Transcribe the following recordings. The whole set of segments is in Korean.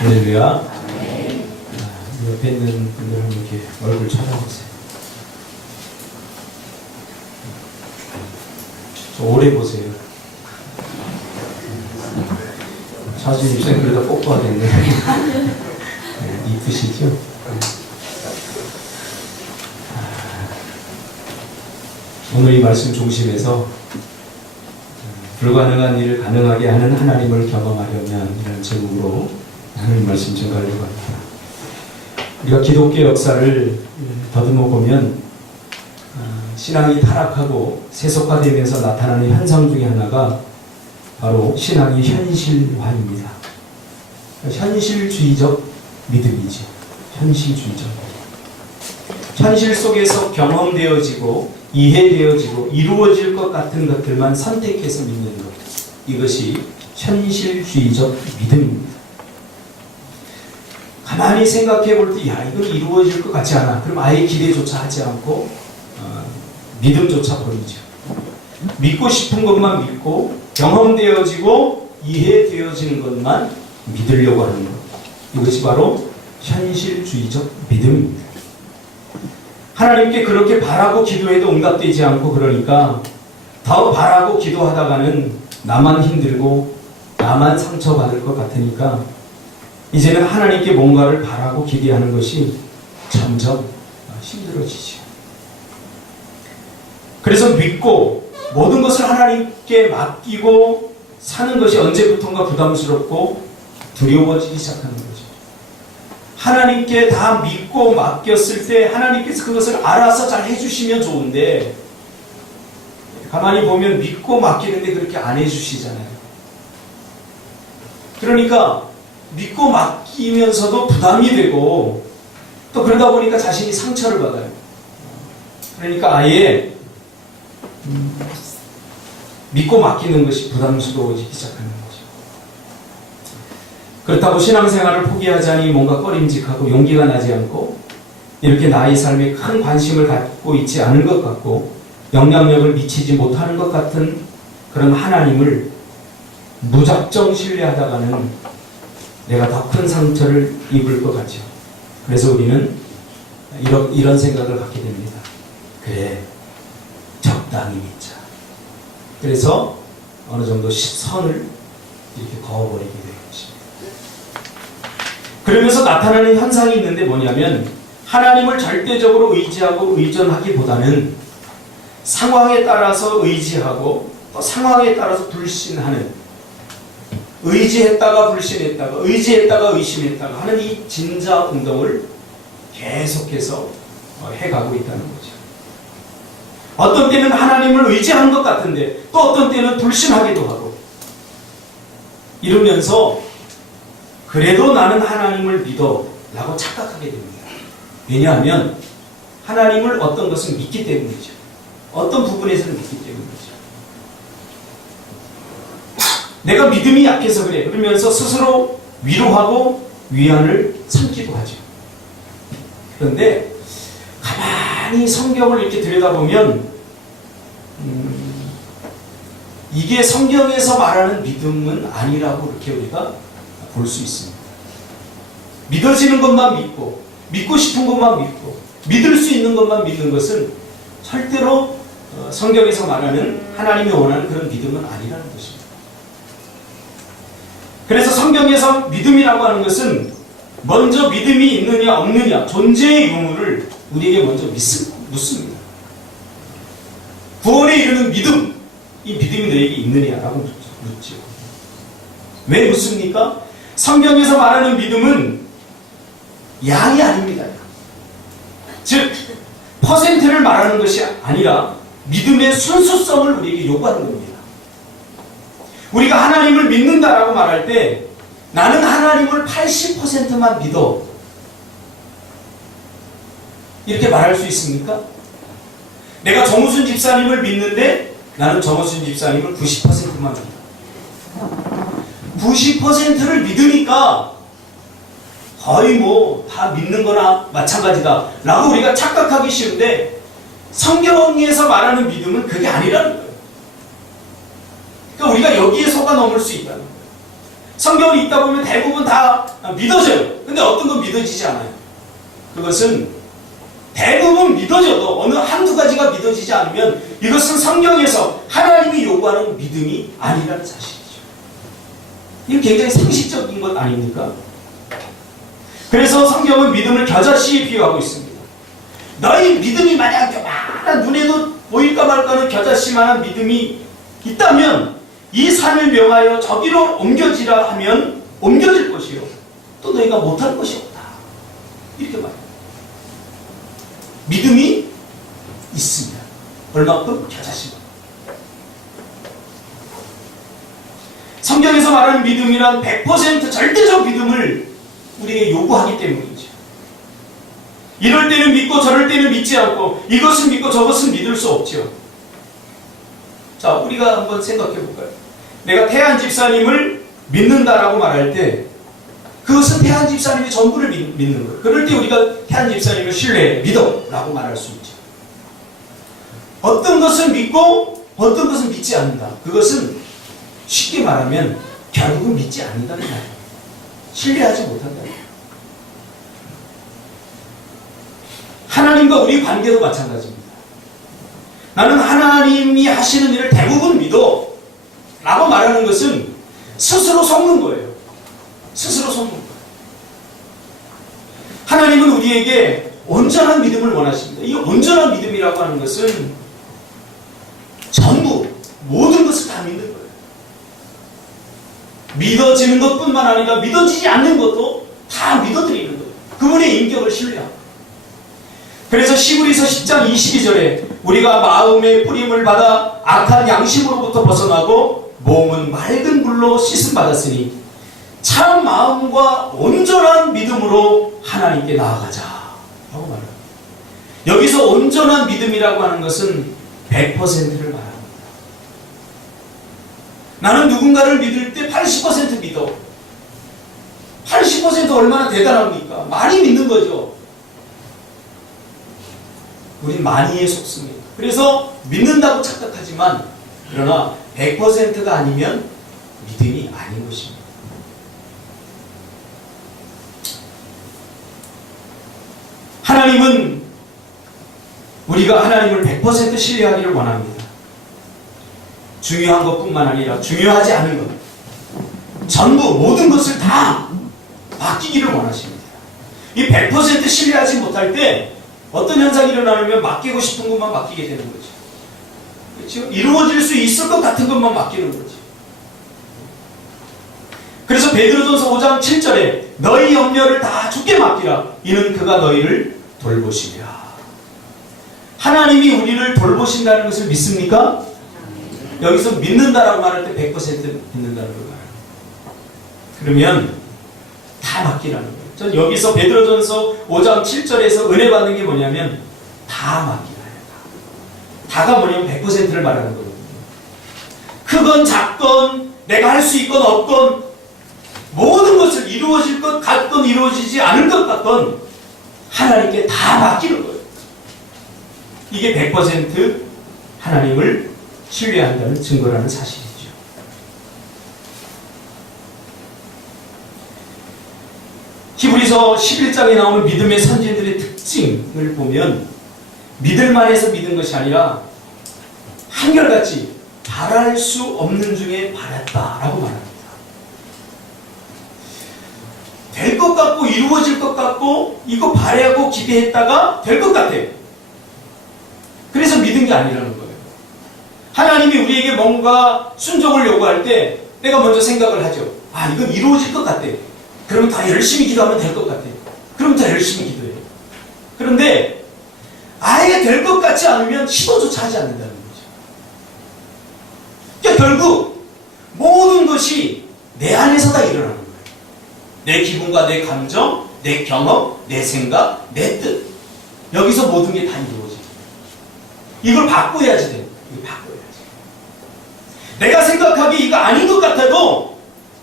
할렐루야. 옆에 있는 분들은 이렇게 얼굴 쳐다보세요. 좀 오래 보세요. 사진 입생 그러다 뽀뽀하겠네. 이쁘시죠? 오늘 이 말씀 중심에서 불가능한 일을 가능하게 하는 하나님을 경험하려면 이런 제목으로 하나님 말씀 전가하려고 합니다. 우리가 기독교 역사를 더듬어 보면 신앙이 타락하고 세속화되면서 나타나는 현상 중에 하나가 바로 신앙의 현실화입니다. 현실주의적 믿음이죠. 현실주의적. 현실 속에서 경험되어지고 이해되어지고 이루어질 것 같은 것들만 선택해서 믿는 것. 이것이 현실주의적 믿음입니다. 가만히 생각해 볼 때, 야, 이건 이루어질 것 같지 않아. 그럼 아예 기대조차 하지 않고 믿음조차 버리죠. 믿고 싶은 것만 믿고 경험되어지고 이해되어지는 것만 믿으려고 하는 것. 이것이 바로 현실주의적 믿음입니다. 하나님께 그렇게 바라고 기도해도 응답되지 않고 그러니까 더 바라고 기도하다가는 나만 힘들고 나만 상처받을 것 같으니까 이제는 하나님께 뭔가를 바라고 기대하는 것이 점점 힘들어지죠. 그래서 믿고 모든 것을 하나님께 맡기고 사는 것이 언제부턴가 부담스럽고 두려워지기 시작하는 거죠. 하나님께 다 믿고 맡겼을 때 하나님께서 그것을 알아서 잘 해주시면 좋은데 가만히 보면 믿고 맡기는데 그렇게 안 해주시잖아요. 그러니까 믿고 맡기면서도 부담이 되고 또 그러다 보니까 자신이 상처를 받아요. 그러니까 아예 믿고 맡기는 것이 부담스러워지기 시작하는 거죠. 그렇다고 신앙생활을 포기하자니 뭔가 꺼림직하고 용기가 나지 않고 이렇게 나의 삶에 큰 관심을 갖고 있지 않은 것 같고 영향력을 미치지 못하는 것 같은 그런 하나님을 무작정 신뢰하다가는 내가 더 큰 상처를 입을 것 같죠. 그래서 우리는 이런 생각을 갖게 됩니다. 그래, 적당히 믿자. 그래서 어느 정도 선을 이렇게 그어버리게 되는 것입니다. 그러면서 나타나는 현상이 있는데 뭐냐면 하나님을 절대적으로 의지하고 의존하기보다는 상황에 따라서 의지하고 또 상황에 따라서 불신하는, 의지했다가 불신했다가 의지했다가 의심했다가 하는 이 진자 운동을 계속해서 해가고 있다는 거죠. 어떤 때는 하나님을 의지하는 것 같은데 또 어떤 때는 불신하기도 하고 이러면서 그래도 나는 하나님을 믿어 라고 착각하게 됩니다. 왜냐하면 하나님을 어떤 것은 믿기 때문이죠. 어떤 부분에서는 믿기 때문이죠. 내가 믿음이 약해서 그래. 그러면서 스스로 위로하고 위안을 삼기도 하죠. 그런데 가만히 성경을 이렇게 들여다보면 이게 성경에서 말하는 믿음은 아니라고 이렇게 우리가 볼 수 있습니다. 믿어지는 것만 믿고 믿고 싶은 것만 믿고 믿을 수 있는 것만 믿는 것은 절대로 성경에서 말하는 하나님이 원하는 그런 믿음은 아니라는 것입니다. 그래서 성경에서 믿음이라고 하는 것은 먼저 믿음이 있느냐 없느냐 존재의 의무를 우리에게 먼저 묻습니다. 구원에 이르는 믿음, 이 믿음이 너에게 있느냐라고 묻죠. 왜 묻습니까? 성경에서 말하는 믿음은 양이 아닙니다. 즉 퍼센트를 말하는 것이 아니라 믿음의 순수성을 우리에게 요구하는 겁니다. 우리가 하나님을 믿는다라고 말할 때 나는 하나님을 80%만 믿어 이렇게 말할 수 있습니까? 내가 정우순 집사님을 믿는데 나는 정우순 집사님을 90%만 믿어. 90%를 믿으니까 거의 뭐 다 믿는 거나 마찬가지다 라고 우리가 착각하기 쉬운데 성경에서 말하는 믿음은 그게 아니라는 거예요. 그러니까 우리가 여기에 속아 넘을 수 있다는 거예요. 성경을 읽다 보면 대부분 다 믿어져요. 근데 어떤 건 믿어지지 않아요. 그것은 대부분 믿어져도 어느 한두 가지가 믿어지지 않으면 이것은 성경에서 하나님이 요구하는 믿음이 아니라는 사실이죠. 이건 굉장히 상식적인 것 아닙니까? 그래서 성경은 믿음을 겨자씨에 비유하고 있습니다. 너희 믿음이 만약 요만한 눈에도 보일까 말까 하는 겨자씨만한 믿음이 있다면 이 산을 명하여 저기로 옮겨지라 하면 옮겨질 것이요 또 너희가 못할 것이 없다. 이렇게 말해요. 믿음이 있습니다. 얼마큼? 겨자씨만. 성경에서 말하는 믿음이란 100% 절대적 믿음을 우리에게 요구하기 때문이죠. 이럴 때는 믿고 저럴 때는 믿지 않고 이것은 믿고 저것은 믿을 수 없죠. 자, 우리가 한번 생각해 볼까요? 내가 태한 집사님을 믿는다라고 말할 때 그것은 태한 집사님의 전부를 믿는 거예요. 그럴 때 우리가 태한 집사님을 신뢰해, 믿어 라고 말할 수 있죠. 어떤 것을 믿고 어떤 것은 믿지 않는다. 그것은 쉽게 말하면 결국은 믿지 않는다는 말이에요. 신뢰하지 못한다. 하나님과 우리 관계도 마찬가지입니다. 나는 하나님이 하시는 일을 대부분 믿어 라고 말하는 것은 스스로 속는 거예요. 스스로 속는 거예요. 하나님은 우리에게 온전한 믿음을 원하십니다. 이 온전한 믿음이라고 하는 것은 전부 모든 것을 다 믿는 거예요. 믿어지는 것뿐만 아니라 믿어지지 않는 것도 다 믿어드리는 거예요. 그분의 인격을 신뢰하고. 그래서 시브리서 10장 22절에 우리가 마음의 뿌림을 받아 악한 양심으로부터 벗어나고 몸은 맑은 물로 씻음 받았으니 참 마음과 온전한 믿음으로 하나님께 나아가자 라고 말합니다. 여기서 온전한 믿음이라고 하는 것은 100%를 말합니다. 나는 누군가를 믿을 때 80% 믿어. 80% 얼마나 대단합니까? 많이 믿는 거죠. 우린 많이에 속습니다. 그래서 믿는다고 착각하지만 그러나 100%가 아니면 믿음이 아닌 것입니다. 하나님은 우리가 하나님을 100% 신뢰하기를 원합니다. 중요한 것뿐만 아니라 중요하지 않은 것, 전부 모든 것을 다 맡기기를 원하십니다. 이 100% 신뢰하지 못할 때 어떤 현상이 일어나면 맡기고 싶은 것만 맡기게 되는 거죠. 그렇죠? 이루어질 수 있을 것 같은 것만 맡기는 거죠. 그래서 베드로전서 5장 7절에 너희 염려를 다 주께 맡기라. 이는 그가 너희를 돌보시리라. 하나님이 우리를 돌보신다는 것을 믿습니까? 여기서 믿는다라고 말할 때 100% 믿는다는 걸 말해요. 그러면 다 맡기라는 거예요. 전 여기서 베드로전서 5장 7절에서 은혜 받는 게 뭐냐면 다 맡기라요. 다가 뭐냐면 100%를 말하는 거거든요. 크건 작건 내가 할 수 있건 없건 모든 것을 이루어질 것 같건 이루어지지 않을 것 같건 하나님께 다 맡기는 거예요. 이게 100% 하나님을 신뢰한다는 증거라는 사실이죠. 히브리서 11장에 나오는 믿음의 선지들의 특징을 보면 믿을만 해서 믿은 것이 아니라 한결같이 바랄 수 없는 중에 바랐다라고 말합니다. 될 것 같고 이루어질 것 같고 이거 바라고 기대했다가 될 것 같아요. 그래서 믿은 게 아니라는 거예요. 하나님이 우리에게 뭔가 순종을 요구할 때 내가 먼저 생각을 하죠. 아, 이건 이루어질 것 같아. 그러면 더 열심히 기도하면 될 것 같아. 그럼 더 열심히 기도해요. 그런데 아예 될 것 같지 않으면 시도조차 하지 않는다는 거죠. 그러니까 결국 모든 것이 내 안에서 다 일어나는 거예요. 내 기분과 내 감정, 내 경험, 내 생각, 내 뜻. 여기서 모든 게 다 이루어져요. 이걸 바꿔야지 돼요. 이걸 바꿔야지. 내가 생각하기에 이거 아닌 것 같아도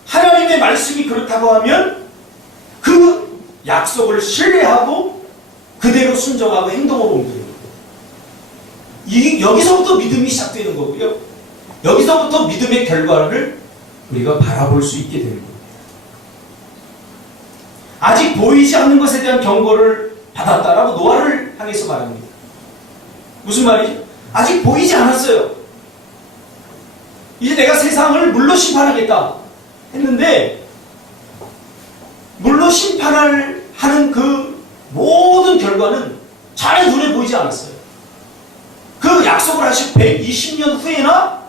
하나님의 말씀이 그렇다고 하면 그 약속을 신뢰하고 그대로 순종하고 행동으로 옮기는 거예요. 여기서부터 믿음이 시작되는 거고요. 여기서부터 믿음의 결과를 우리가 바라볼 수 있게 되는 겁니다. 아직 보이지 않는 것에 대한 경고를 받았다라고 노아를 향해서 말합니다. 무슨 말이죠? 아직 보이지 않았어요. 이제 내가 세상을 물로 심판하겠다 했는데 물로 심판을 하는 그 모든 결과는 전혀 눈에 보이지 않았어요. 그 약속을 하시고 120년 후에나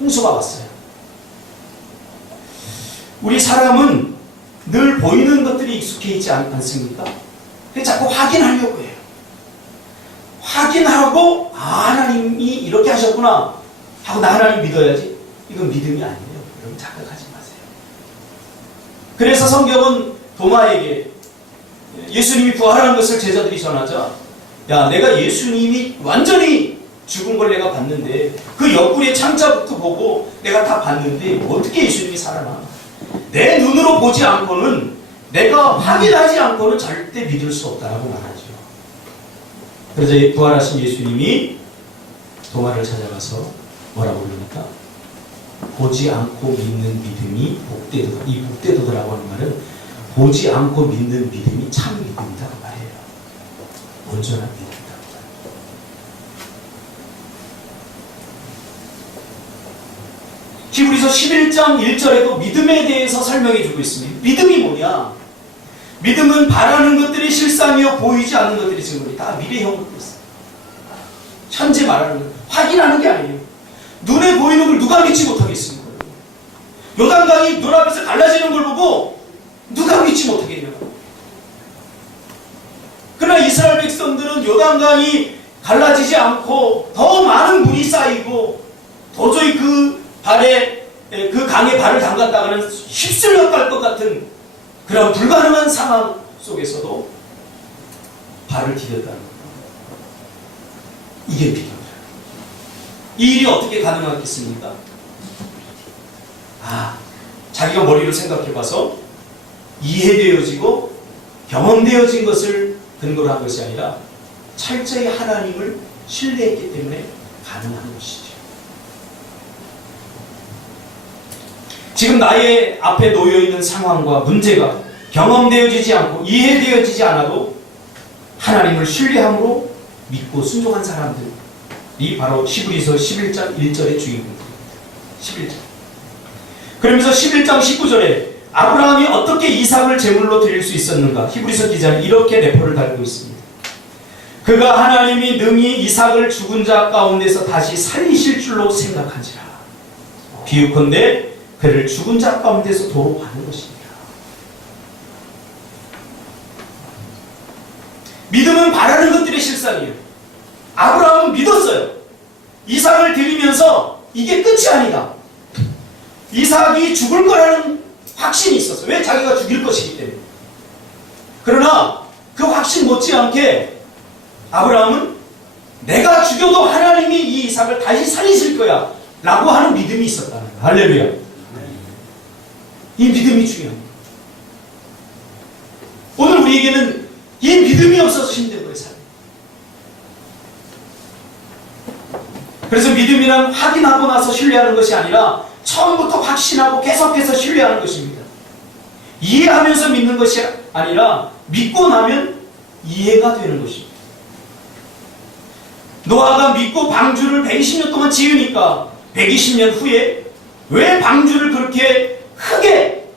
홍수가 왔어요. 우리 사람은 늘 보이는 것들이 익숙해 있지 않습니까? 그래서 자꾸 확인하려고 해요. 확인하고 하나님이 이렇게 하셨구나 하고 나 하나님 믿어야지. 이건 믿음이 아니에요. 여러분 착각하지 마세요. 그래서 성경은 도마에게 예수님이 부활하는 것을 제자들이 전하자 야 내가 예수님이 완전히 죽은 걸 내가 봤는데 그 옆구리에 창자부터 보고 내가 다 봤는데 어떻게 예수님이 살아나? 내 눈으로 보지 않고는 내가 확인하지 않고는 절대 믿을 수 없다라고 말하죠. 그래서 부활하신 예수님이 도마를 찾아가서 뭐라고 그럽니까? 보지 않고 믿는 믿음이 복되도다. 이 복되도다라고 하는 말은 보지 않고 믿는 믿음이 참 믿음이다 그 말이에요. 온전한 믿음이다. 히브리서 11장 1절에도 믿음에 대해서 설명해 주고 있습니다. 믿음이 뭐냐? 믿음은 바라는 것들이 실상이요 보이지 않는 것들이 증거리. 다 미래형 것들 있어요. 현재 말하는 것, 확인하는 게 아니에요. 눈에 보이는 걸 누가 믿지 못하겠습니까? 요단강이 눈앞에서 갈라지는 걸 보고 누가 믿지 못하겠냐고. 그러나 이스라엘 백성들은 요단강이 갈라지지 않고 더 많은 물이 쌓이고 도저히 그 강에 발을 담갔다가는 휩쓸려 갈 것 같은 그런 불가능한 상황 속에서도 발을 디뎠다는 겁니다. 이게 믿음이에요. 이 일이 어떻게 가능하겠습니까? 자기가 머리로 생각해봐서 이해되어지고 경험되어진 것을 근거로 한 것이 아니라 철저히 하나님을 신뢰했기 때문에 가능한 것이죠. 지금 나의 앞에 놓여있는 상황과 문제가 경험되어지지 않고 이해되어지지 않아도 하나님을 신뢰함으로 믿고 순종한 사람들이 바로 히브리서 11장 1절의 주인공입니다. 11절. 그러면서 11장 19절에 아브라함이 어떻게 이삭을 제물로 드릴 수 있었는가? 히브리서 기자는 이렇게 내포를 달고 있습니다. 그가 하나님이 능히 이삭을 죽은 자 가운데서 다시 살리실 줄로 생각한지라. 비유컨대 그를 죽은 자 가운데서 도로 받는 것입니다. 믿음은 바라는 것들의 실상이에요. 아브라함은 믿었어요. 이삭을 드리면서 이게 끝이 아니다. 이삭이 죽을 거라는 확신이 있었어요. 왜? 자기가 죽일 것이기 때문에. 그러나 그 확신 못지않게 아브라함은 내가 죽여도 하나님이 이 이삭을 다시 살리실 거야 라고 하는 믿음이 있었다는 거예요. 할렐루야. 이 믿음이 중요합니다. 오늘 우리에게는 이 믿음이 없어서 힘든 거예요. 삶이. 그래서 믿음이란 확인하고 나서 신뢰하는 것이 아니라 처음부터 확신하고 계속해서 신뢰하는 것입니다. 이해하면서 믿는 것이 아니라 믿고 나면 이해가 되는 것입니다. 노아가 믿고 방주를 120년 동안 지으니까 120년 후에 왜 방주를 그렇게 크게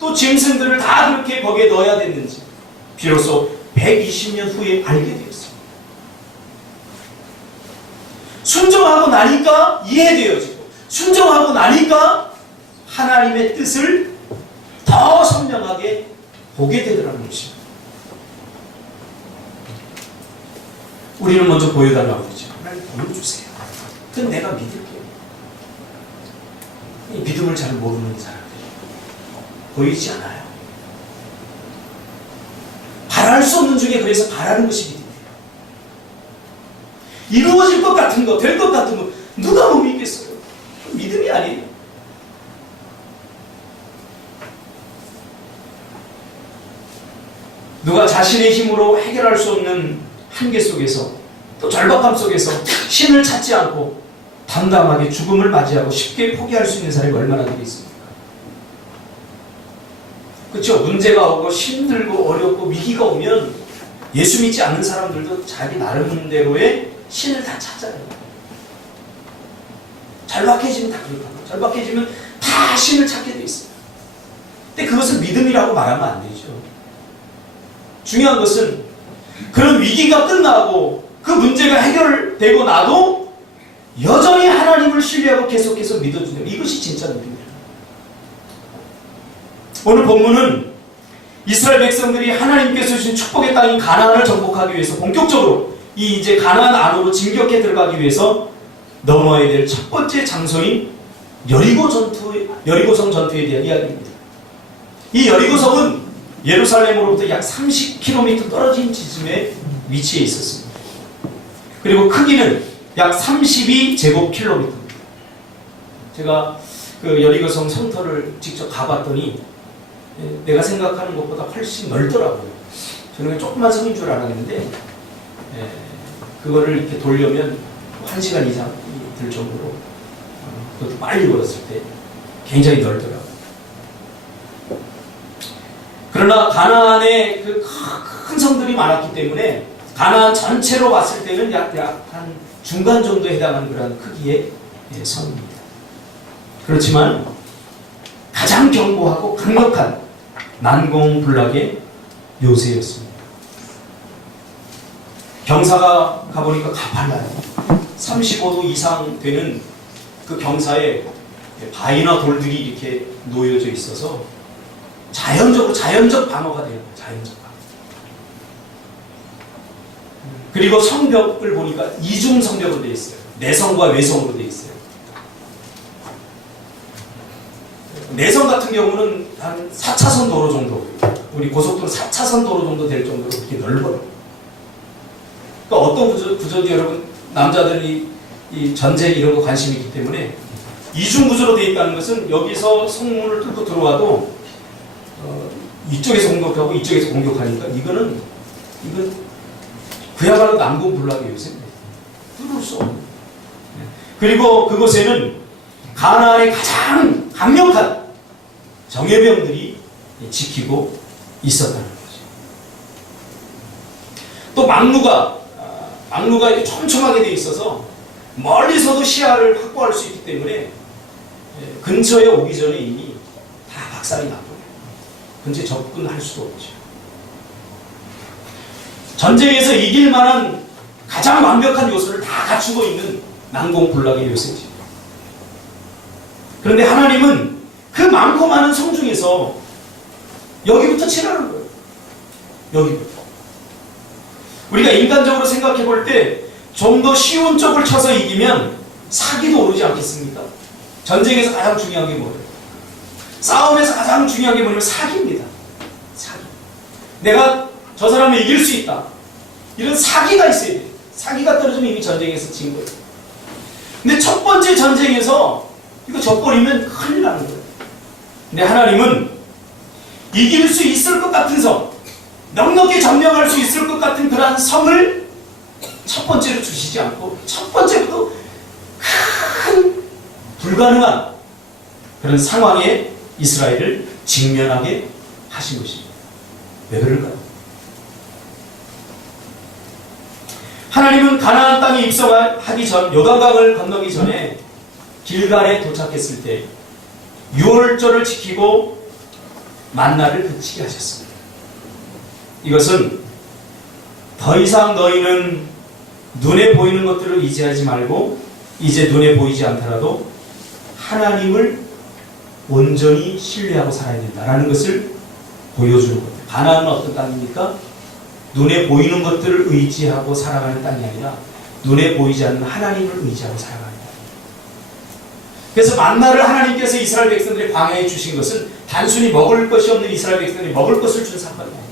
또 짐승들을 다 그렇게 거기에 넣어야 됐는지 비로소 120년 후에 알게 되었습니다. 순종하고 나니까 이해되어지고 순종하고 나니까 하나님의 뜻을 더 선명하게 보게 되더라는 것입니다. 우리는 먼저 보여달라고 그러죠. 하나님 보여주세요. 그건 내가 믿을게요. 이 믿음을 잘 모르는 사람들이 보이지 않아요. 바랄 수 없는 중에 그래서 바라는 것이 믿음이에요. 이루어질 것 같은 거, 될 것 같은 거 누가 못 믿겠어요? 믿음이 아니에요. 누가 자신의 힘으로 해결할 수 없는 한계 속에서 또 절박함 속에서 신을 찾지 않고 담담하게 죽음을 맞이하고 쉽게 포기할 수 있는 사람이 얼마나 되겠습니까? 그렇죠? 문제가 오고 힘들고 어렵고 위기가 오면 예수 믿지 않는 사람들도 자기 나름대로의 신을 다 찾아요. 절박해지면 다 그렇다고. 절박해지면 다 신을 찾게 돼 있어요. 근데 그것을 믿음이라고 말하면 안 되죠. 중요한 것은 그런 위기가 끝나고 그 문제가 해결되고 나도 여전히 하나님을 신뢰하고 계속해서 믿어주는 이것이 진짜 믿음이에요. 오늘 본문은 이스라엘 백성들이 하나님께서 주신 축복의 땅인 가나안을 정복하기 위해서 본격적으로 이 이제 가나안 안으로 진격해 들어가기 위해서 넘어야 될 첫 번째 장소인 여리고성 전투에 대한 이야기입니다. 이 여리고성은 예루살렘으로부터 약 30km 떨어진 지점에 위치해 있었습니다. 그리고 크기는 약 32제곱킬로미터입니다. 제가 그 여리고성 성터를 직접 가봤더니 내가 생각하는 것보다 훨씬 넓더라고요. 저는 조그만 성인 줄 알았는데 그거를 이렇게 돌려면 1시간 이상 들 정도로 그것도 빨리 걸었을 때 굉장히 넓더라고요. 그러나 가나안에 그 큰 성들이 많았기 때문에 가나안 전체로 봤을 때는 약 한 중간 정도에 해당하는 그런 크기의 성입니다. 그렇지만 가장 견고하고 강력한 난공불락의 요새였습니다. 경사가 가보니까 가팔라요. 35도 이상 되는 그 경사에 바위나 돌들이 이렇게 놓여져 있어서 자연적 방어가 돼요. 자연적 방어. 그리고 성벽을 보니까 이중 성벽으로 되어 있어요. 내성과 외성으로 되어 있어요. 내성 같은 경우는 한 4차선 도로 정도, 우리 고속도로 4차선 도로 정도 될 정도로 그렇게 넓어요. 그러니까 어떤 구조도 여러분, 남자들이 이 전쟁 이런 거 관심이 있기 때문에 이중 구조로 되어 있다는 것은 여기서 성문을 뚫고 들어와도 이쪽에서 공격하고 이쪽에서 공격하니까 이건 그야말로 난공불락의 요새입니다. 뚫을 수 없는. 그리고 그곳에는 가나안의 가장 강력한 정예병들이 지키고 있었다는 거죠. 또 막루가 이렇게 촘촘하게 되어 있어서 멀리서도 시야를 확보할 수 있기 때문에 근처에 오기 전에 이미 다 박살이 나버려요. 근처에 접근할 수도 없죠. 전쟁에서 이길 만한 가장 완벽한 요소를 다 갖추고 있는 난공불락의 요새죠. 그런데 하나님은 그 많고 많은 성 중에서 여기부터 치라는 거예요. 여기부터. 우리가 인간적으로 생각해 볼 때 좀 더 쉬운 쪽을 쳐서 이기면 사기도 오르지 않겠습니까? 전쟁에서 가장 중요한 게 뭐예요? 싸움에서 가장 중요한 게 뭐냐면 사기입니다. 사기. 내가 저 사람을 이길 수 있다. 이런 사기가 있어야 돼요. 사기가 떨어지면 이미 전쟁에서 진 거예요. 근데 첫 번째 전쟁에서 이거 져버리면 큰일 나는 거예요. 근데 하나님은 이길 수 있을 것 같은 성, 넉넉히 점령할 수 있을 것 같은 그러한 성을 첫 번째로 주시지 않고 첫 번째부터 큰 불가능한 그런 상황에 이스라엘을 직면하게 하신 것입니다. 왜 그럴까요? 하나님은 가나안 땅에 입성하기 전, 요단강을 건너기 전에 길갈에 도착했을 때 유월절을 지키고 만나를 그치게 하셨습니다. 이것은 더 이상 너희는 눈에 보이는 것들을 의지하지 말고 이제 눈에 보이지 않더라도 하나님을 온전히 신뢰하고 살아야 된다라는 것을 보여주는 겁니다. 가나안은 어떤 땅입니까? 눈에 보이는 것들을 의지하고 살아가는 땅이 아니라 눈에 보이지 않는 하나님을 의지하고 살아가는 땅. 그래서 만나를 하나님께서 이스라엘 백성들의 광야에 주신 것은 단순히 먹을 것이 없는 이스라엘 백성들이 먹을 것을 준 사건이 아닙니다.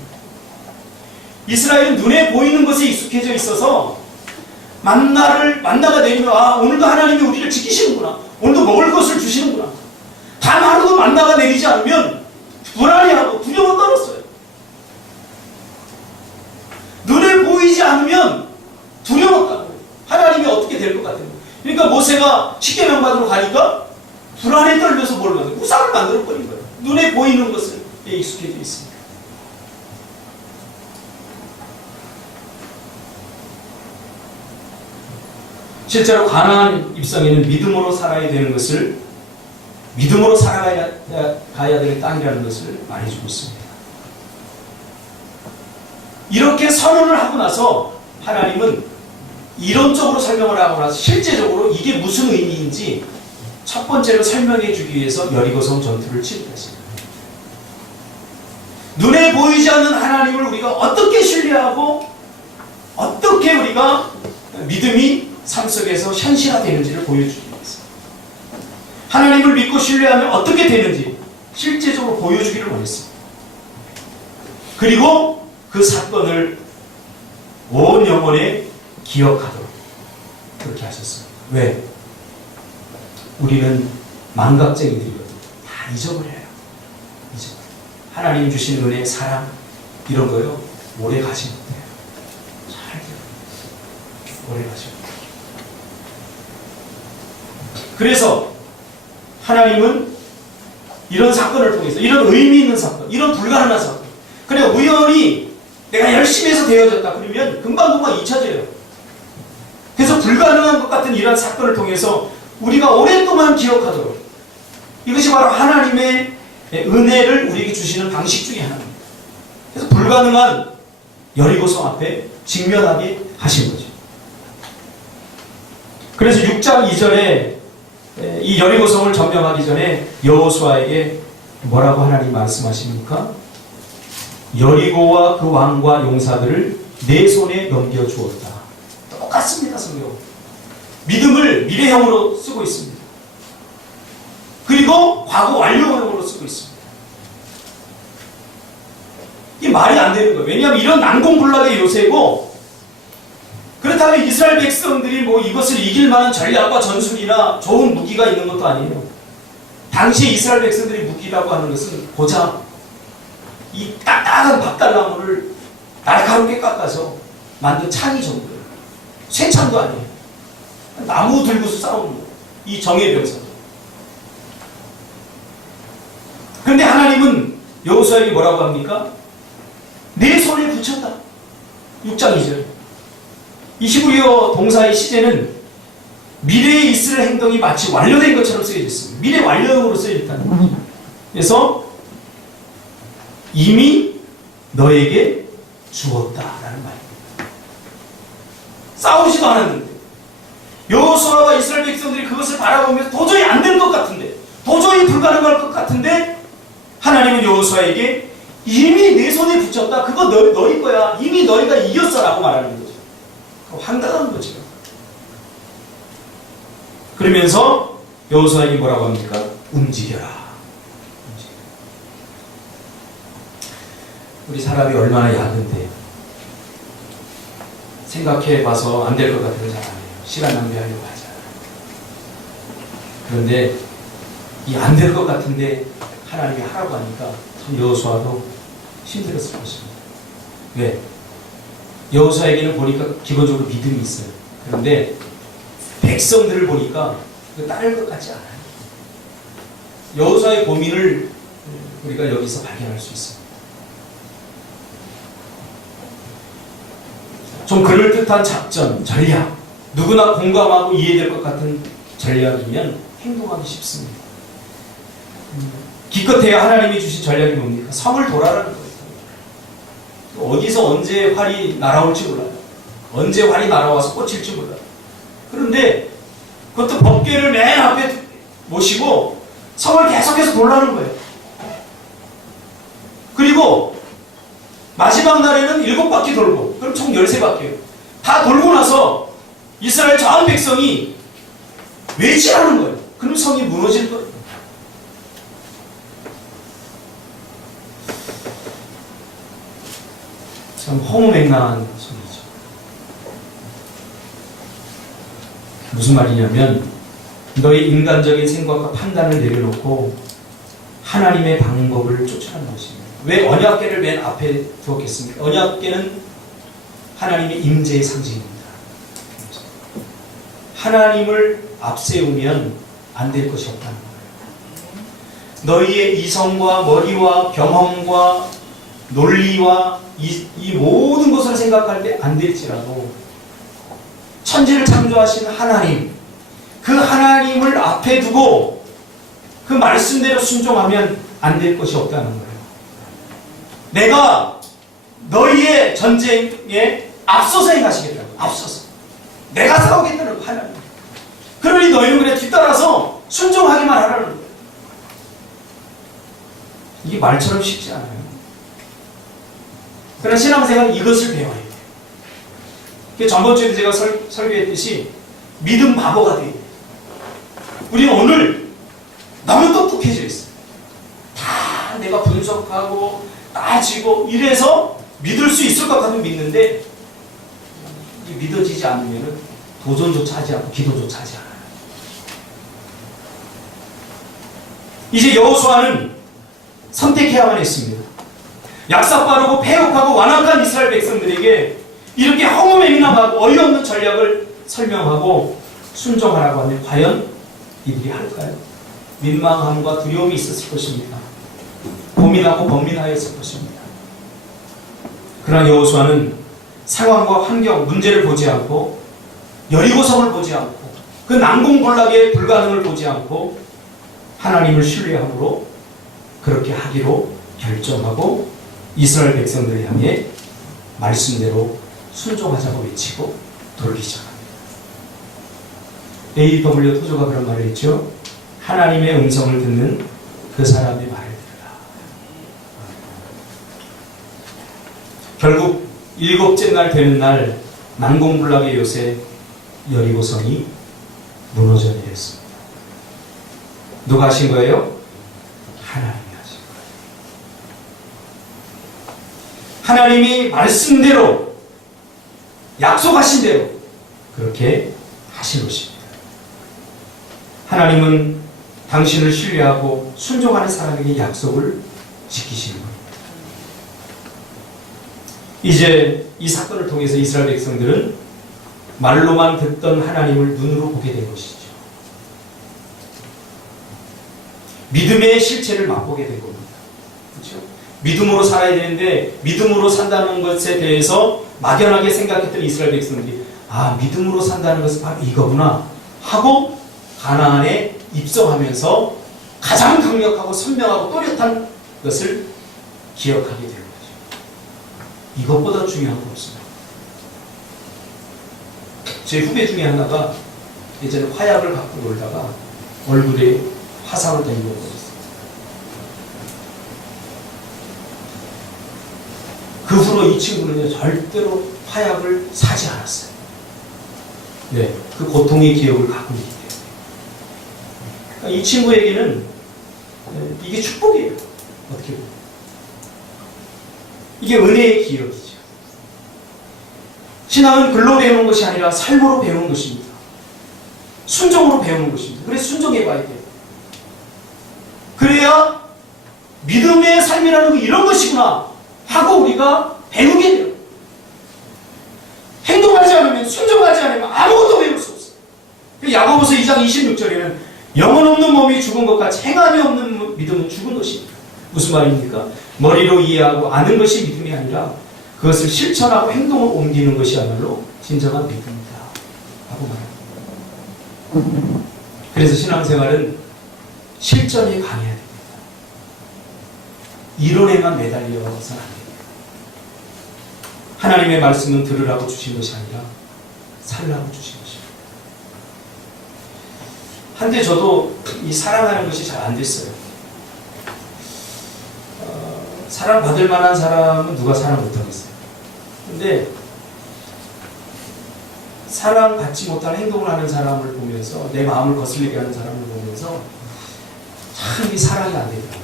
이스라엘은 눈에 보이는 것에 익숙해져 있어서 만나가 내리면 오늘도 하나님이 우리를 지키시는구나. 오늘도 먹을 것을 주시는구나. 단 하루도 만나가 내리지 않으면 불안해하고 두려워 떨었어요. 눈에 보이지 않으면 두려웠다는 거예요. 하나님이 어떻게 될 것 같은 거예요. 그러니까 모세가 십계명 받으러 가니까 불안에 떨면서 뭘 만들어? 우상을 만들어 버린 거예요. 눈에 보이는 것을 익숙해져 있습니다. 실제로 가나안 입성에는 믿음으로 살아야 되는 것을, 믿음으로 살아가야 될 땅이라는 것을 말해주고 있습니다. 이렇게 선언을 하고 나서 하나님은 이론적으로 설명을 하고 나서 실제적으로 이게 무슨 의미인지 첫 번째로 설명해 주기 위해서 여리고성 전투를 치르겠습니다. 눈에 보이지 않는 하나님을 우리가 어떻게 신뢰하고 어떻게 우리가 믿음이 삶 속에서 현실화되는지를 보여주기 위해서, 하나님을 믿고 신뢰하면 어떻게 되는지 실제적으로 보여주기를 원했습니다. 그리고 그 사건을 온 영혼에 기억하도록 그렇게 하셨습니다. 왜? 우리는 망각쟁이들이거든요. 다 잊어버려요. 잊어버려요. 하나님 주신 은혜, 사랑 이런 거요 오래 가지 못해요. 잘 기억해요. 오래 가지 못해요. 그래서 하나님은 이런 사건을 통해서, 이런 의미 있는 사건, 이런 불가능한 사건, 그래 우연히 내가 열심히 해서 되어졌다 그러면 금방금방 잊혀져요. 그래서 불가능한 것 같은 이런 사건을 통해서 우리가 오랫동안 기억하도록, 이것이 바로 하나님의 은혜를 우리에게 주시는 방식 중에 하나입니다. 그래서 불가능한 여리고성 앞에 직면하게 하신 거죠. 그래서 6장 2절에 이 여리고성을 점령하기 전에 여호수아에게 뭐라고 하나님 말씀하십니까? 여리고와 그 왕과 용사들을 내 손에 넘겨주었다. 똑같습니다. 성경. 믿음을 미래형으로 쓰고 있습니다. 그리고 과거 완료형으로 쓰고 있습니다. 이게 말이 안 되는 거예요. 왜냐하면 이런 난공불락의 요새고, 그렇다면 이스라엘 백성들이 뭐 이것을 이길 만한 전략과 전술이나 좋은 무기가 있는 것도 아니에요. 당시에 이스라엘 백성들이 무기라고 하는 것은 고작 이 딱딱한 박달나무를 날카롭게 깎아서 만든 창이 정도예요. 쇠창도 아니에요. 나무 들고서 싸우는 거예요. 이 정예 병사. 그런데 하나님은 여호수아에게 뭐라고 합니까? 내 손에 붙였다. 6장 2절. 이 히브리어 동사의 시제는 미래에 있을 행동이 마치 완료된 것처럼 쓰여져 있습니다. 미래 완료형으로 쓰여져 있다는 거죠. 그래서 이미 너에게 주었다라는 말입니다. 싸우지도 않았는데 여호수아와 이스라엘 백성들이 그것을 바라보면서 도저히 안 될 것 같은데, 도저히 불가능할 것 같은데 하나님은 여호수아에게 이미 내 손에 붙였다. 그거 너희 거야. 이미 너희가 이겼어라고 말하는 거죠. 황당한 거죠. 그러면서 여호수아에게 뭐라고 합니까? 움직여라. 우리 사람이 얼마나 야근돼요. 생각해봐서 안 될 것 같은 거 잘 안 해요. 시간 낭비하려고 하잖아요. 그런데 이 안 될 것 같은데 하나님이 하라고 하니까 참 여호수아도 힘들었을 것입니다. 왜? 여호수아에게는 보니까 기본적으로 믿음이 있어요. 그런데 백성들을 보니까 따를 것 같지 않아요. 여호수아의 고민을 우리가 여기서 발견할 수 있습니다. 좀 그럴듯한 작전, 전략, 누구나 공감하고 이해될 것 같은 전략이면 행동하기 쉽습니다. 기껏해야 하나님이 주신 전략이 뭡니까? 성을 돌아라는 거예요. 어디서 언제 활이 날아올지 몰라요. 언제 활이 날아와서 꽂힐지 몰라요. 그런데 그것도 법궤를 맨 앞에 모시고 성을 계속해서 돌라는 거예요. 그리고 마지막 날에는 7바퀴 돌고, 그럼 총 13바퀴예요. 다 돌고 나서 이스라엘 전 백성이 외치라는 거예요. 그럼 성이 무너질 거예요. 참 허무맹랑한 소리죠. 무슨 말이냐면 너희 인간적인 생각과 판단을 내려놓고 하나님의 방법을 쫓아가는 것입니다. 왜 언약궤를 맨 앞에 두었겠습니까? 언약궤는 하나님의 임재의 상징입니다. 하나님을 앞세우면 안 될 것이 없다는 거예요. 너희의 이성과 머리와 경험과 논리와 이 모든 것을 생각할 때 안 될지라도 천지를 창조하신 하나님, 그 하나님을 앞에 두고 그 말씀대로 순종하면 안 될 것이 없다는 거예요. 내가 너희의 전쟁에 앞서서 행하시겠다고. 앞서서. 내가 싸우겠다는 거, 하나님. 그러니 너희는 그냥 뒤따라서 순종하기만 하라는 거예요. 이게 말처럼 쉽지 않아요. 그러나 신앙생활은 이것을 배워야 돼요. 전번주에도 제가 설교했듯이 믿음 바보가 돼요. 우리는 오늘 너무 똑똑해져 있어요. 다 내가 분석하고 따지고 이래서 믿을 수 있을 것 같으면 믿는데 믿어지지 않으면 도전조차 하지 않고 기도조차 하지 않아요. 이제 여호수아는 선택해야만 했습니다. 약삭빠르고 패역하고 완악한 이스라엘 백성들에게 이렇게 허무맹랑하고 어이없는 전략을 설명하고 순종하라고 하면 과연 이들이 할까요? 민망함과 두려움이 있었을 것입니다. 고민하고 번민하였을 것입니다. 그러나 여호수아는 상황과 환경, 문제를 보지 않고 여리고성을 보지 않고 그 난공불락의 불가능을 보지 않고 하나님을 신뢰함으로 그렇게 하기로 결정하고 이스라엘 백성들을 향해 말씀대로 순종하자고 외치고 돌기 시작합니다. A.W. 토저가 그런 말을 했죠. 하나님의 음성을 듣는 그 사람의 말을 들으라. 결국 7째 날 되는 날 난공불락의 요새 여리고성이 무너져 내렸습니다. 누가 하신 거예요? 하나님이 하신 거예요. 하나님이 말씀대로 약속하신 대로 그렇게 하신 것입니다. 하나님은 당신을 신뢰하고 순종하는 사람에게 약속을 지키시는 겁니다. 이제 이 사건을 통해서 이스라엘 백성들은 말로만 듣던 하나님을 눈으로 보게 된 것이죠. 믿음의 실체를 맛보게 된 겁니다. 그렇죠? 믿음으로 살아야 되는데 믿음으로 산다는 것에 대해서 막연하게 생각했던 이스라엘 백성들이 믿음으로 산다는 것은 바로 이거구나 하고 가나안에 입성하면서 가장 강력하고 선명하고 또렷한 것을 기억하게 되는 거죠. 이것보다 중요한 거 없습니다. 제 후배 중에 하나가 예전에 화약을 갖고 놀다가 얼굴에 화상을 던져 버렸어요. 그 후로 이 친구는 절대로 화약을 사지 않았어요. 네, 그 고통의 기억을 갖고 있기 때문에. 그러니까 이 친구에게는 이게 축복이에요. 어떻게 보면. 이게 은혜의 기억이죠. 신앙은 글로 배우는 것이 아니라 삶으로 배우는 것입니다. 순종으로 배우는 것입니다. 그래서 순종해봐야 돼요. 그래야 믿음의 삶이라는 게 이런 것이구나 하고 우리가 배우게 돼요. 행동하지 않으면, 순종하지 않으면 아무것도 배울 수 없어요. 야고보서 2장 26절에는 영혼 없는 몸이 죽은 것 같이 행함이 없는 믿음은 죽은 것입니다. 무슨 말입니까? 머리로 이해하고 아는 것이 믿음이 아니라 그것을 실천하고 행동을 옮기는 것이야말로 진정한 믿음이다 하고 말합니다. 그래서 신앙생활은 실전이 강해야 됩니다. 이론에만 매달려서는 안 됩니다. 하나님의 말씀은 들으라고 주신 것이 아니라 살라고 주신 것입니다. 한때 저도 이 사랑하는 것이 잘 안 됐어요. 사랑받을 만한 사람은 누가 사랑 못하겠어요. 근데 사랑받지 못할 행동을 하는 사람을 보면서 내 마음을 거슬리게 하는 사람을 보면서 참 이 사랑이 안 되더라고요.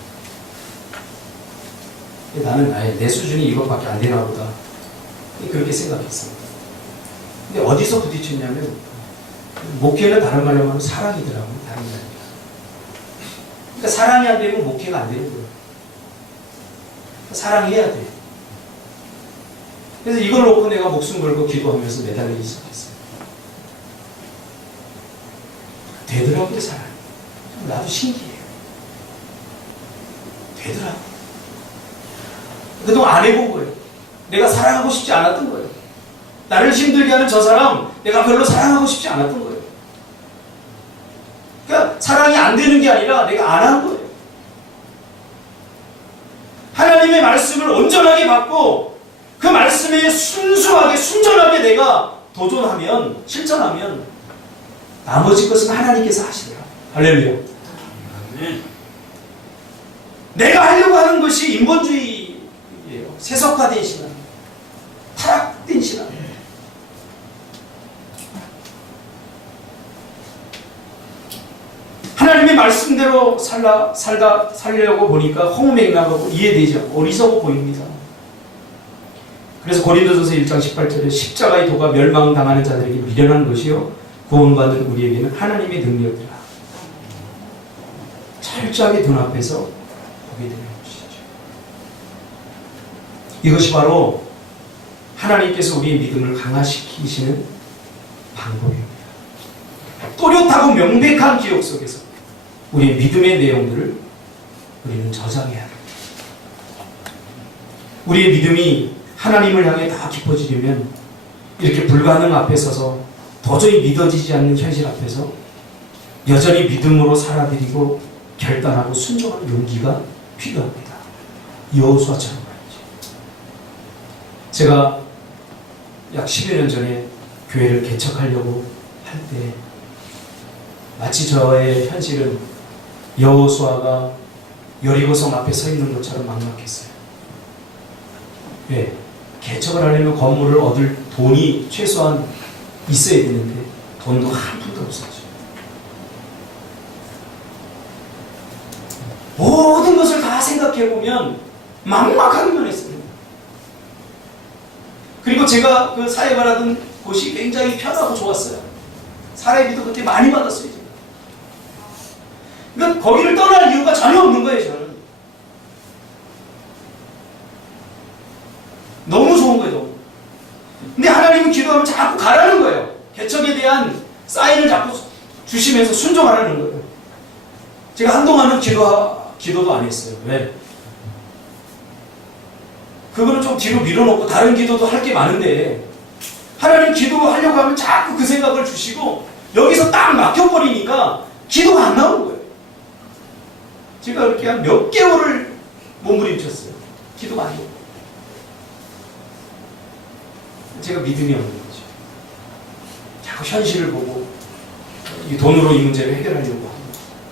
나는 내 수준이 이것밖에 안 되나 보다. 그렇게 생각했습니다. 근데 어디서 부딪혔냐면 목회는 다른 말로 하면 사랑이더라고요. 다른 게 아니라. 그러니까 사랑이 안 되면 목회가 안 되는 거예요. 사랑해야 돼. 그래서 이걸 놓고 내가 목숨 걸고 기도하면서 매달리기 시작했어요. 되더라고요, 사랑이. 나도 신기해요. 되더라. 그동안 안 해본 거예요. 내가 사랑하고 싶지 않았던 거예요. 나를 힘들게 하는 저 사람 내가 별로 사랑하고 싶지 않았던 거예요. 그러니까 사랑이 안 되는 게 아니라 내가 안 한 거예요. 하나님의 말씀을 온전하게 받고 그 말씀에 순수하게 순전하게 내가 도전하면 실천하면 나머지 것은 하나님께서 하시더라. 할렐루야. 내가 하려고 하는 것이 인본주의예요. 세속화된 신앙, 타락된 신앙. 하나님의 말씀대로 살려고 보니까 허무맹랑하고 이해되지 않고 어리석어 보입니다. 그래서 고린도전서 1장 18절에 십자가의 도가 멸망당하는 자들에게 미련한 것이요 구원받는 우리에게는 하나님의 능력이라. 철저하게 눈앞에서 보게 되는 것이죠. 이것이 바로 하나님께서 우리의 믿음을 강화시키시는 방법입니다. 또렷하고 명백한 기억 속에서 우리의 믿음의 내용들을 우리는 저장해야 합니다. 우리의 믿음이 하나님을 향해 다 깊어지려면 이렇게 불가능 앞에 서서 도저히 믿어지지 않는 현실 앞에서 여전히 믿음으로 살아드리고 결단하고 순종하는 용기가 필요합니다. 여호수아처럼 말이죠. 제가 약 10여 년 전에 교회를 개척하려고 할 때 마치 저의 현실은 여호수아가 여리고성 앞에 서 있는 것처럼 막막했어요. 왜? 개척을 하려면 건물을 얻을 돈이 최소한 있어야 되는데 돈도 한 푼도 없었죠. 모든 것을 다 생각해보면 막막하기만 했습니다. 그리고 제가 그 사역을 하던 곳이 굉장히 편하고 좋았어요. 사례비도 그때 많이 받았어요. 제가. 그러니까 거기를 떠날 이유가 전혀 없는 거예요. 저는 너무 좋은 거예요. 너무. 근데 하나님은 기도하면 자꾸 가라는 거예요. 개척에 대한 사인을 자꾸 주시면서 순종하라는 거예요. 제가 한동안은 기도도 안 했어요. 왜? 그거는 좀 뒤로 밀어놓고 다른 기도도 할 게 많은데 하나님 기도하려고 하면 자꾸 그 생각을 주시고 여기서 딱 막혀버리니까 기도가 안 나오는 거예요. 제가 그렇게 한 몇 개월을 몸부림쳤어요. 기도가 안 되고. 제가 믿음이 없는 거죠. 자꾸 현실을 보고 이 돈으로 이 문제를 해결하려고 하고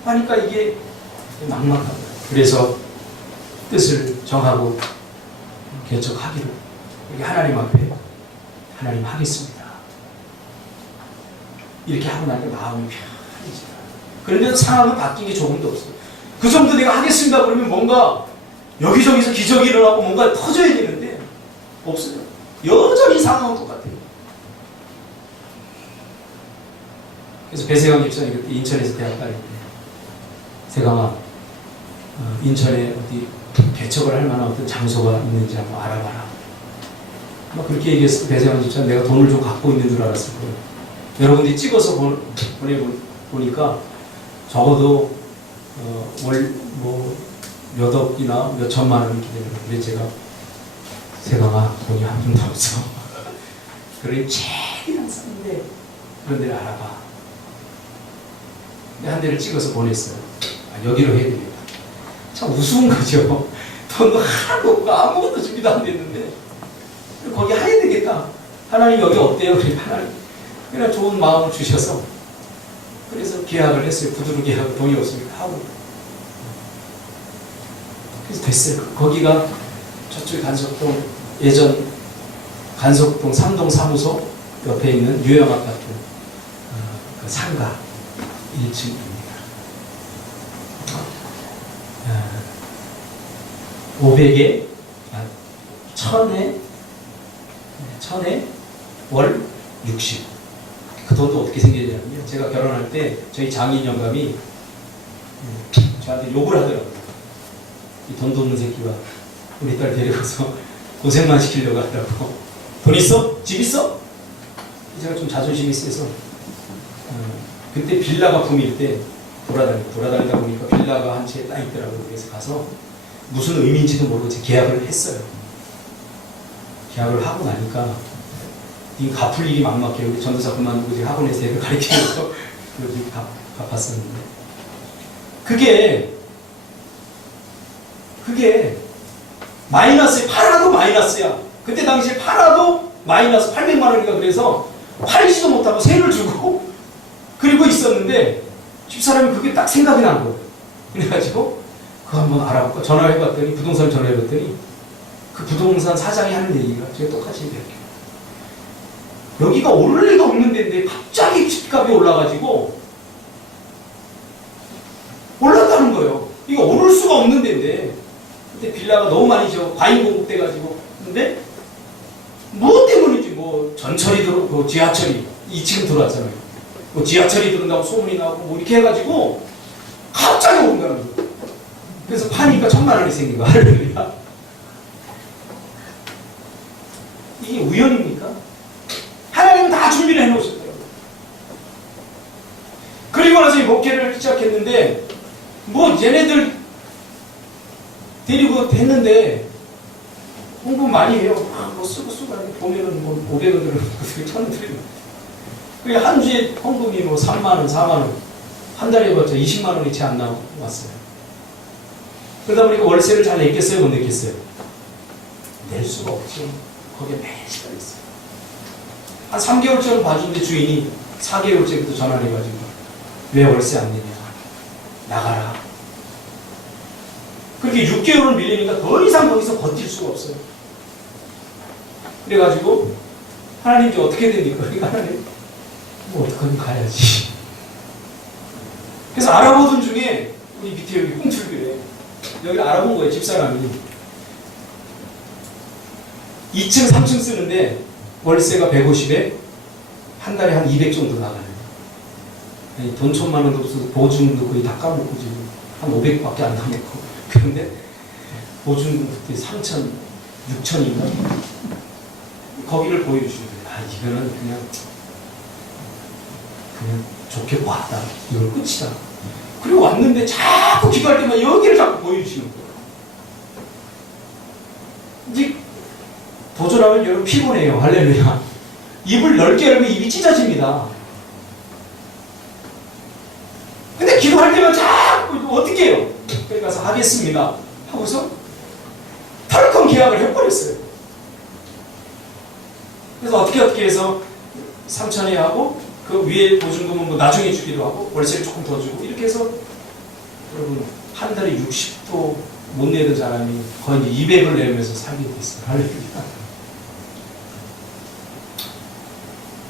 하니까 이게 막막한 거예요. 그래서 뜻을 정하고 개척하기로 이렇게 하나님 앞에 하나님 하겠습니다. 이렇게 하고 나니까 마음이 편해지다. 그런데 상황은 바뀐 게 조금도 없어요. 그 정도 내가 하겠습니다 그러면 뭔가 여기저기서 기적이 일어나고 뭔가 터져야 되는데 없어요. 여전히 상황은 똑같아요. 그래서 배세강 집사님 그때 인천에서 대학 다닐 때 세강아 인천에 어디 개척을 할 만한 어떤 장소가 있는지 한번 알아봐라. 막 그렇게 얘기했을 때 배세강 집사님 내가 돈을 좀 갖고 있는 줄 알았을 거예요. 여러분들이 찍어서 보니까 적어도 월 몇 억이나 몇 천만 원 이렇게 되는 거예요. 근데 제가 세강아 돈이 한 푼도 없어. 그러니 제일 싼데 그런 데를 알아봐. 근데 한 대를 찍어서 보냈어요. 여기로 해야 되겠다. 참 우스운 거죠. 돈도 하나도 없고 아무것도 준비도 안 됐는데 거기 해야 되겠다. 하나님 여기 어때요? 그래 하나님 그냥 좋은 마음을 주셔서 그래서 계약을 했어요. 구두로 계약 돈이 없으니까 하고 그래서 됐어요. 거기가 저쪽 간석동 예전 간석동 3동 사무소 옆에 있는 유형 아파트 그 상가 1층입니다. 500에 1000에 월 60. 그 돈도 어떻게 생기냐면요. 제가 결혼할 때 저희 장인 영감이 저한테 욕을 하더라고요. 이 돈도 없는 새끼가 우리 딸 데려가서 고생만 시키려고 하더라고. 돈 있어? 집 있어? 제가 좀 자존심이 세서 그때 빌라가 붐일 때 돌아다니다 보니까 빌라가 한 채 딱 있더라고요. 그래서 가서 무슨 의미인지도 모르고 이제 계약을 했어요. 계약을 하고 나니까 이 갚을 일이 막막해. 우리 전도사 그만두고 이제 학원에서 애를 가르치면서 그걸 갚았었는데 그게 마이너스에 팔아도 마이너스야. 그때 당시에 팔아도 마이너스 800만 원인가 그래서 팔지도 못하고 세를 주고 그리고 있었는데 집사람이 그게 딱 생각이 난 거예요. 그래가지고 그거 한번 알아볼까 전화해봤더니 부동산 전화해봤더니 그 부동산 사장이 하는 얘기가 제가 똑같이 얘기할게요. 여기가 오를 리가 없는 데인데 갑자기 집값이 올라가지고 올랐다는 거예요. 이거 오를 수가 없는 데인데 그때 빌라가 너무 많이 과잉 공급돼가지고 근데 뭐 때문인지 뭐 전철이 뭐 지하철이 2층 들어왔잖아요. 뭐 지하철이 들어온다고 소문이 나고 뭐 이렇게 해가지고 갑자기 오른다는 거예요. 그래서 파니까 1,000만 원이 생긴 거야. 할렐루야. 이게 우연입니까? 하나님은 다 준비를 해놓으셨더라고요. 그리고 나서 이 목회를 시작했는데 뭐 얘네들 데리고 했는데 홍보 많이 해요. 뭐 쓰고 보면은 뭐 500원 들어오고 1,000원 들어오고 그게 한 주에 헌금이 뭐 3만 원, 4만 원 한 달에 해봤자 20만 원이 채 안 나왔어요. 그러다 보니까 월세를 잘 냈겠어요? 못 냈겠어요? 낼 수가 없죠. 거기에 매일 시달렸어요. 한 3개월쯤 봐주는데 주인이 4개월째부터 전화를 해가지고 왜 월세 안 내냐 나가라. 그렇게 6개월을 밀리니까 더 이상 거기서 버틸 수가 없어요. 그래가지고 하나님 이제 어떻게 됩니까? 그러니까 하나님 뭐 어떡하면 가야지. 그래서 알아보던 중에 우리 밑에 여기 홍출교에 여기 알아본 거예요. 집사람이 2층 3층 쓰는데 월세가 150에 한 달에 한 200 정도 나가요. 돈 1,000만 원도 없어서 보증도 거의 다 까먹고 지금 한 500밖에 안 남았고 그런데 보증금 그때 3,000, 6,000인가 거기를 보여주시는 거예요. 아 이거는 그냥 좋게 봤다. 이걸 끝이다. 그리고 왔는데 자꾸 기도할 때마다 여기를 자꾸 보여주시는 거예요. 이제 도전하면 여러분 피곤해요. 할렐루야. 입을 넓게 열면 입이 찢어집니다. 근데 기도할 때만 자꾸 어떻게 해요? 거기 가서 하겠습니다. 하고서 털컹 계약을 해버렸어요. 그래서 어떻게 해서 3,000에 하고 그 위에 보증금은 뭐 나중에 주기도 하고 월세를 조금 더 주고 이렇게 해서 여러분 한 달에 60도 못 내던 사람이 거의 200을 내면서 살게 됐어요. 할렐루야.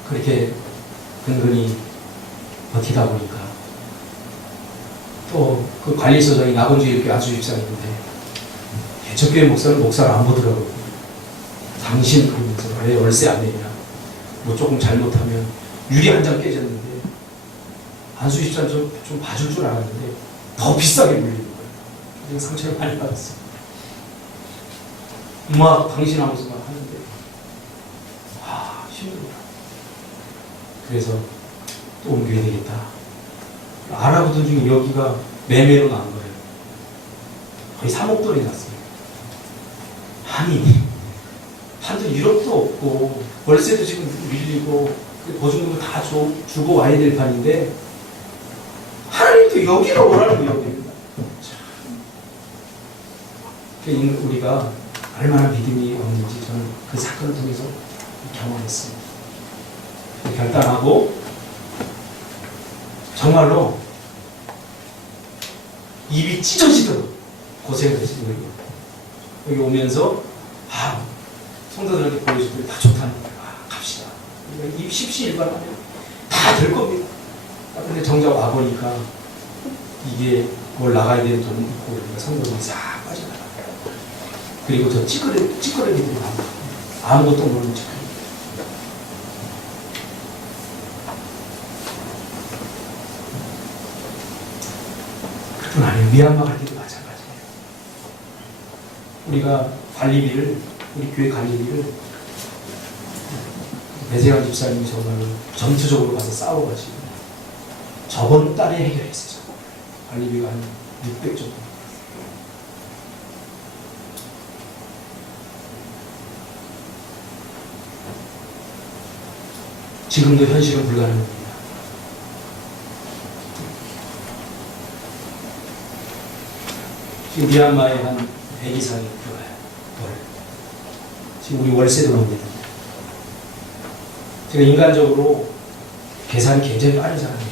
그렇게 근근히 버티다 보니까 또 그 관리소장이 나본주 이렇게 아주 입장인데 개척교회 목사를 안 보더라고요. 당신 그러면서 왜 월세 안 내냐. 뭐 조금 잘못하면 유리 한 장 깨졌는데 안수 입장 좀 봐줄 줄 알았는데 더 비싸게 물리는 거예요. 내가 상처를 많이 받았어요. 막 당신 하면서 막 하는데 힘들어요. 그래서 또 옮겨야 되겠다. 알아보던 중에 여기가 매매로 나온 거예요. 거의 3억 돈이 났어요. 아니 반전 1억도 없고 월세도 지금 밀리고 보증금도 다 주고 와야 될 판인데 하나님도 여기를 원하는 거예요. 참 우리가 얼마나 믿음이 없는지 저는 그 사건을 통해서 경험했습니다. 결단하고 정말로 입이 찢어지도록 고생을 했어요. 여기 오면서 성도들한테 보여주고 다 좋다는 거예요. 갑시다. 입 십시일반하면 다 될 겁니다. 근데 정작 와보니까 이게 뭘 나가야 되는 돈이 있고 그러니까 성도들이 싹 빠져나가요. 그리고 저 찌끄러기들이 나와요. 아무것도 모르는 찌끄러기. 그뿐 아니에요. 미얀마 갈 때도 마찬가지예요. 우리가 우리 교회 관리비를 배재환 집사님이 정말로 전투적으로 가서 싸워가지고 저번 달에 해결했어요. 관리비가 한 600 정도. 지금도 현실은 불가능합니다. 지금 미얀마에 한 100 이상이 들어가요. 지금 우리 월세도 못 내는데. 제가 인간적으로 계산이 굉장히 빠른 사람이에요.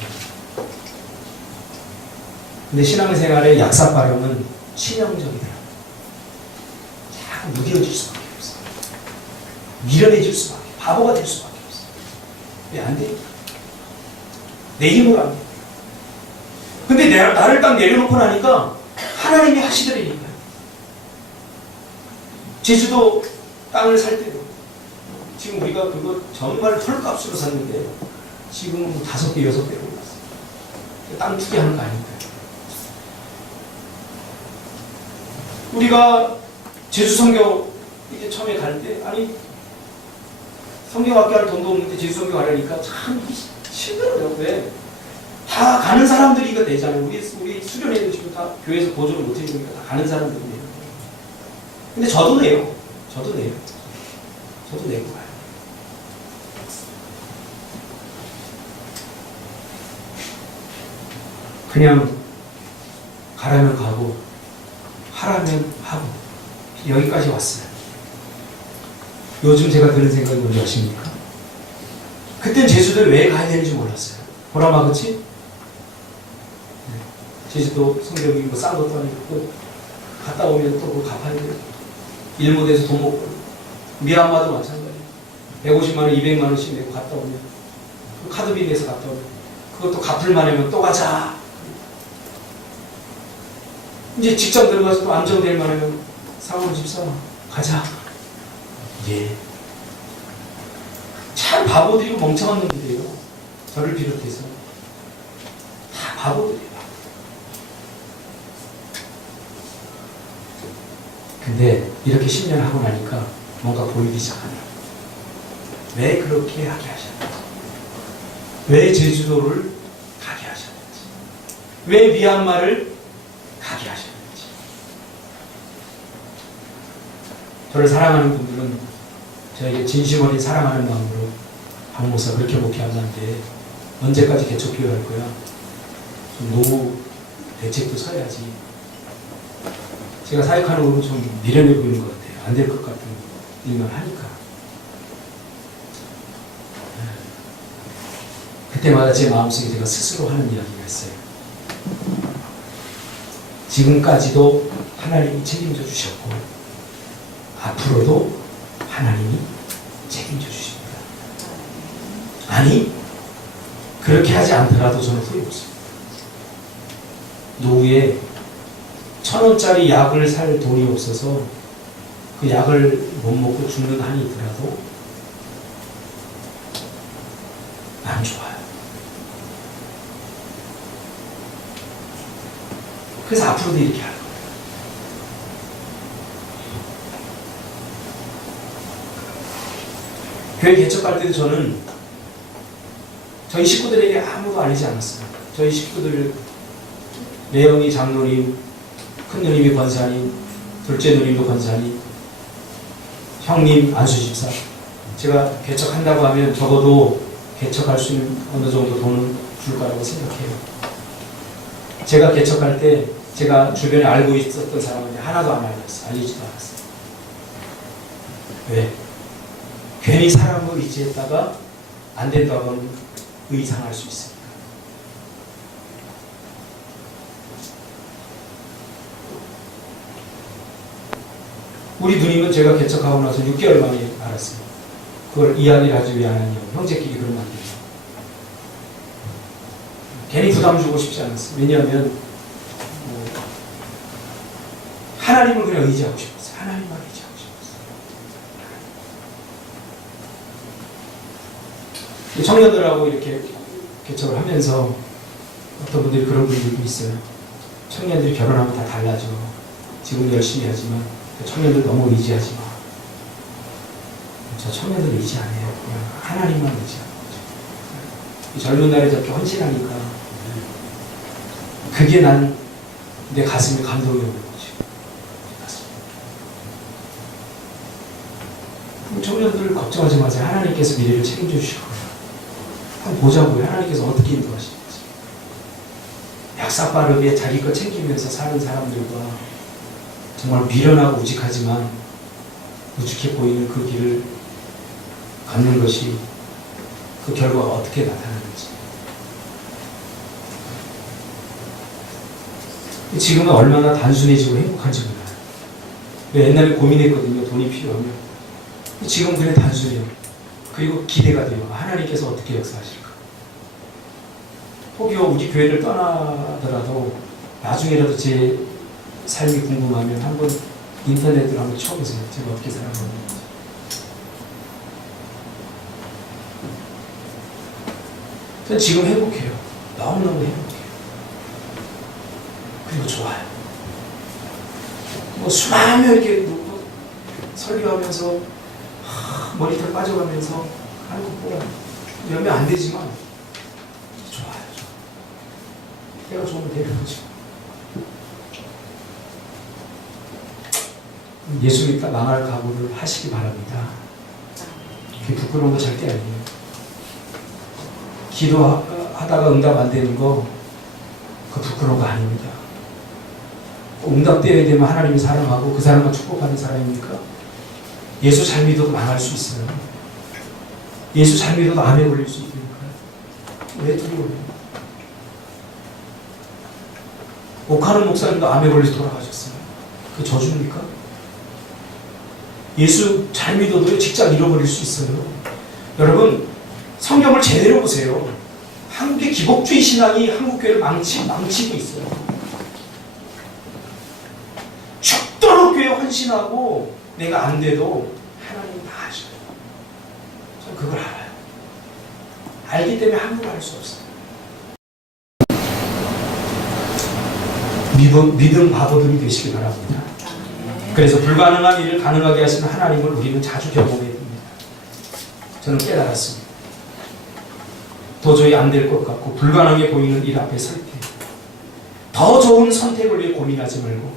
근데 신앙생활의 약삭빠름은 치명적이더라고요. 자꾸 무뎌질 수밖에 없어요. 미련해질 수밖에, 바보가 될 수밖에 없어요. 왜 안 돼요? 내 힘으로 안 돼요. 근데 나를 딱 내려놓고 나니까 하나님이 하시더라니까요. 제주도 땅을 살 때도 지금 우리가 그거 정말 털값으로 샀는데 지금 5배, 6배로 올랐어요. 땅 투기하는 거 아닌가요? 우리가 제주 선교 이제 처음에 갈 때 아니 선교학교 할 돈도 없는데 제주 선교 가려니까 참 힘들어요. 왜? 다 가는 사람들이 이거 내잖아요. 우리 수련회도 지금 다 교회에서 보조를 못 해주니까 다 가는 사람들이 내요. 근데 저도 내요. 저도 내고 가요. 그냥 가라면 가고 하라면 하고 여기까지 왔어요. 요즘 제가 드는 생각이 뭔지 아십니까? 그땐 제주도에 왜 가야 되는지 몰랐어요. 보라마 그치? 제주도 성경이 뭐 싼 것도 아니고 갔다 오면 또 그거 갚아야 돼요. 일 못해서 돈 못 벌고 미얀마도 마찬가지예요. 150만 원, 200만 원씩 내고 갔다 오면 그 카드비 내서 갔다 오면 그것도 갚을 만하면 또 가자. 이제 직장 들어가서 또 안정될 만하면 사원 집사 가자. 예. 참 바보들이고 멍청한 놈들이에요. 저를 비롯해서 다 바보들이에요. 근데 이렇게 10년 하고 나니까 뭔가 보이기 시작하네요. 왜 그렇게 하게 하셨는지, 왜 제주도를 가게 하셨는지, 왜 미얀마를 가게 하셨는지. 저를 사랑하는 분들은 저에게 진심 어린 사랑하는 마음으로 박 목사 그렇게 목회한다는데 언제까지 개척교회 할 거야? 좀 노후 대책도 서야지. 제가 사역하는 거는 좀 미련해 보이는 것 같아요. 안 될 것 같은 일만 하니까. 그때마다 제 마음속에 제가 스스로 하는 이야기가 있어요. 지금까지도 하나님이 책임져 주셨고 앞으로도 하나님이 책임져 주십니다. 아니 그렇게 하지 않더라도 저는 후회 없습니다. 노후에 1,000원짜리 약을 살 돈이 없어서 그 약을 못 먹고 죽는 한이 있더라도 난 좋아요. 그래서 앞으로도 이렇게 할 거예요. 교회 개척할 때도 저는 저희 식구들에게 아무도 알리지 않았어요. 저희 식구들 매형이 장로님, 큰 누님이 권사님, 둘째 누님도 권사님, 형님 안수집사. 제가 개척한다고 하면 적어도 개척할 수 있는 어느 정도 돈은 줄 거라고 생각해요. 제가 개척할 때 제가 주변에 알고 있었던 사람한테 하나도 안 알렸어요. 알리지도 않았어요. 왜? 괜히 사람을 의지했다가 안 된다고 하면 의상할 수 있으니까. 우리 누님은 제가 개척하고 나서 6개월 만에 알았어요. 그걸 이야기를 하지 왜 안 하냐고. 형제끼리 그러면 안 돼요. 괜히 부담 주고 싶지 않았어요. 왜냐하면 하나님을 그냥 의지하고 싶었어요. 하나님만 의지하고 싶었어요. 청년들하고 이렇게 개척을 하면서 어떤 분들이 그런 분들도 있어요. 청년들이 결혼하면 다 달라져. 지금 열심히 하지만 청년들 너무 의지하지 마. 저 청년들 의지 안 해요. 그냥 하나님만 의지하는 거죠. 젊은 날에 저렇게 헌신하니까 그게 난 내 가슴에 감동이 오는 거죠. 청년들 걱정하지 마세요. 하나님께서 미래를 책임져 주실 거예요. 한번 보자고요. 하나님께서 어떻게 인도하시는지. 약삭빠르게 자기 것 챙기면서 사는 사람들과 정말 미련하고 우직하지만 우직해 보이는 그 길을 걷는 것이 그 결과가 어떻게 나타나는지. 지금은 얼마나 단순해지고 행복한지 몰라요. 옛날에 고민했거든요. 돈이 필요하면. 지금 그냥 단순해요. 그리고 기대가 돼요. 하나님께서 어떻게 역사하실까. 혹여 우리 교회를 떠나더라도 나중에라도 제 삶이 궁금하면 한번 인터넷으로 한번 쳐보세요. 제가 어떻게 살아가는지. 저는 지금 행복해요. 너무너무 행복해요. 그리고 좋아요. 뭐 수많은 명 이렇게 놓고 설교하면서 머리털 빠져가면서 하는 것보다 몇몇 안 되지만 좋아요. 때가 좋으면 되는 거죠. 예수 믿다 망할 각오를 하시기 바랍니다. 그게 부끄러운 거 절대 아니에요. 기도하다가 응답 안 되는 거 그거 부끄러운 거 아닙니다. 응답되어야 되면 하나님이 사랑하고 그 사람만 축복하는 사람입니까? 예수 잘 믿어도 망할 수 있어요. 예수 잘 믿어도 암에 걸릴 수 있으니까요. 왜 두려워해요? 오카는 목사님도 암에 걸려서 돌아가셨어요. 그 저주입니까? 예수 잘 믿어도 직장 잃어버릴 수 있어요. 여러분 성경을 제대로 보세요. 한국의 기복주의 신앙이 한국교회를 망치고 있어요. 죽도록 교회 헌신하고 내가 안 돼도 하나님 다 하셔요. 저는 그걸 알아요. 알기 때문에 함부로 할 수 없어요. 믿음 바보들이 되시기 바랍니다. 그래서 불가능한 일을 가능하게 하시는 하나님을 우리는 자주 경험해야 됩니다. 저는 깨달았습니다. 도저히 안 될 것 같고 불가능해 보이는 일 앞에 설 때 더 좋은 선택을 위해 고민하지 말고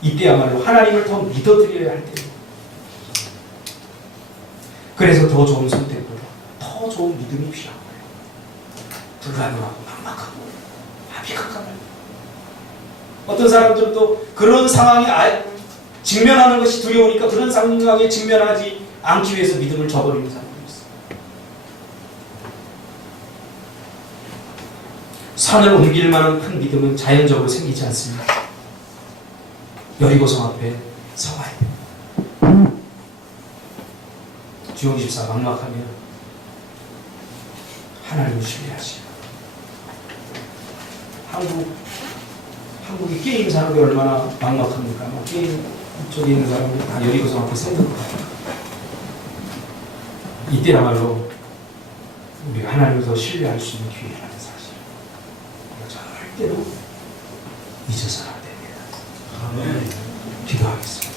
이때야말로 하나님을 더 믿어드려야 할 때입니다. 그래서 더 좋은 선택보다 더 좋은 믿음이 필요한 거예요. 불가능하고 막막하고 합이 깜깜해요. 어떤 사람들은 또 그런 상황에 직면하는 것이 두려우니까 그런 상황에 직면하지 않기 위해서 믿음을 저버리는 사람들이 있어요. 산을 옮길 만한 큰 믿음은 자연적으로 생기지 않습니다. 여리고성 앞에 서가야 됩니다. 주영 집사 막막하면 하나님을 신뢰하시고 한국이 게임 산업이 얼마나 막막합니까? 게임 쪽에 있는 사람들 다 여리고성 앞에 세는 거예요. 이때야말로 우리가 하나님을 더 신뢰할 수 있는 기회라는 사실. 우리가 절대로 잊어서는 안 됩니다. 기도하겠습니다.